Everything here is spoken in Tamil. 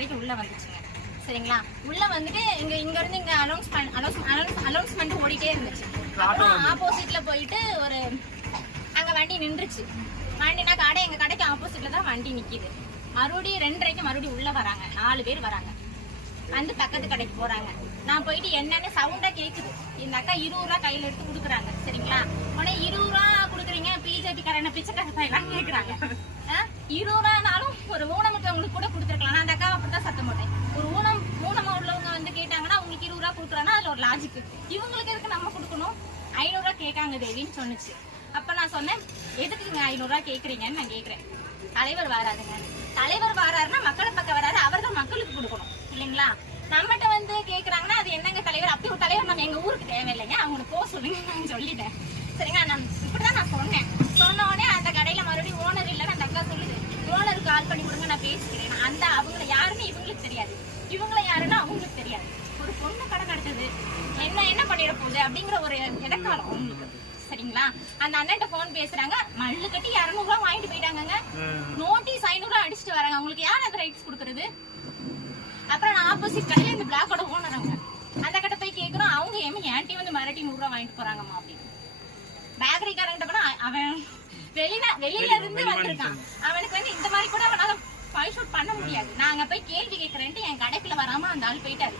வரைக்கும் உள்ளே வந்துச்சுங்க. சரிங்களா? உள்ளே வந்துட்டு இங்க இங்கேருந்து இங்கே அனௌன்ஸ் பண்ண அனௌன்ஸ் அனௌன்ஸ் அனௌன்ஸ்மெண்ட் ஓடிட்டே இருந்துச்சு. அப்புறம் ஆப்போசிட்டில் போயிட்டு ஒரு அங்கே வண்டி நின்றுச்சு. வண்டினா கடை எங்கள் கடைக்கு ஆப்போசிட்ல தான் வண்டி நிக்குது. மறுபடியும் ரெண்டரைக்கு மறுபடியும் உள்ள வராங்க. நாலு பேர் வராங்க. வந்து பக்கத்து கடைக்கு போறாங்க. நான் போயிட்டு என்னன்னு சவுண்டா கேக்குது. இந்த அக்கா இருபது ரூபா கையில எடுத்து கொடுக்குறாங்க. சரிங்களா? உடனே இருபது ரூபா குடுக்குறீங்க. பிஜேபி காரன பிச்சைக்கார பையெல்லாம் இருபது ரூபா ஒரு ஊனமுற்றவங்களுக்கு கூட கொடுத்துருக்கலாம். நான் அந்த அக்கா அப்படித்தான் சத்தம் போட்டேன். ஒரு ஊனம் ஊனமா உள்ளவங்க வந்து கேட்டாங்கன்னா அவங்களுக்கு இருபது ரூபா கொடுக்குறாங்கன்னா அதில் ஒரு லாஜிக் இவங்களுக்கு எதுக்கு நம்ம கொடுக்கணும்? ஐநூறுரூவா கேட்காங்க தேவின்னு சொன்னிச்சு. அப்போ நான் சொன்னேன் எதுக்கு நீங்கள் ஐநூறு கேட்குறீங்கன்னு நான் கேட்குறேன். தலைவர் வராதுங்க தலைவர் வராருன்னா மக்களை பக்கம் வராரு அவர் தான் மக்களுக்கு கொடுக்கணும். இல்லைங்களா? நம்மகிட்ட வந்து கேட்குறாங்கன்னா அது என்னங்க தலைவர்? அப்படி ஒரு தலைவர் நம்ம எங்கள் ஊருக்கு தேவையில்லைங்க. அவங்களுக்கு போக சொல்லுங்க நான் சொல்லிட்டேன். சரிங்களா? நான் இப்படிதான் நான் சொன்னேன் சொன்ன உடனே அந்த கடையில மறுபடியும் ஓனர் இல்லைன்னு அந்த அக்கா சொல்லுது ஓனருக்கு கால் பண்ணி கொடுங்க நான் பேசிக்கிறேன். அந்த அவங்கள யாருன்னு இவங்களுக்கு தெரியாது. இவங்கள யாருன்னு அவங்களுக்கு தெரியாது. ஒரு பொண்ணு கடை நடத்துது என்ன என்ன பண்ணிட போகுது அப்படிங்கிற ஒரு இடக்காலம் அவங்களுக்கு. சரிங்களா? அந்த அண்ணன்ட்ட போன் பேசுறாங்க. மல்லு கட்டி இரநூறு ரூபா வாங்கிட்டு போயிட்டாங்கங்க. நோட்டீஸ் ஐநூறு ரூபா அடிச்சுட்டு வராங்க. அவங்களுக்கு யார் அந்த ரைட்ஸ் கொடுக்கறது? அப்புறம் நான் ஆப்போசிட் கடையில இந்த பிளாக்கோட ஓனர் அவங்க. அந்த கடை போய் கேக்குறோம் அவங்க ஏமா ஏன்ட்டி வந்து மிரட்டி நூறு ரூபா வாங்கிட்டு போறாங்கம்மா அப்படின்னு. பேக்கரிக்காரங்கிட்ட போனா அவன் வெளியில வெளியில இருந்து வந்திருக்கான். அவனுக்கு வந்து இந்த மாதிரி நாங்க போய் கேள்வி கேட்கறேன்ட்டு என் கடைக்குள்ள வராம அந்த ஆள் போயிட்டாரு.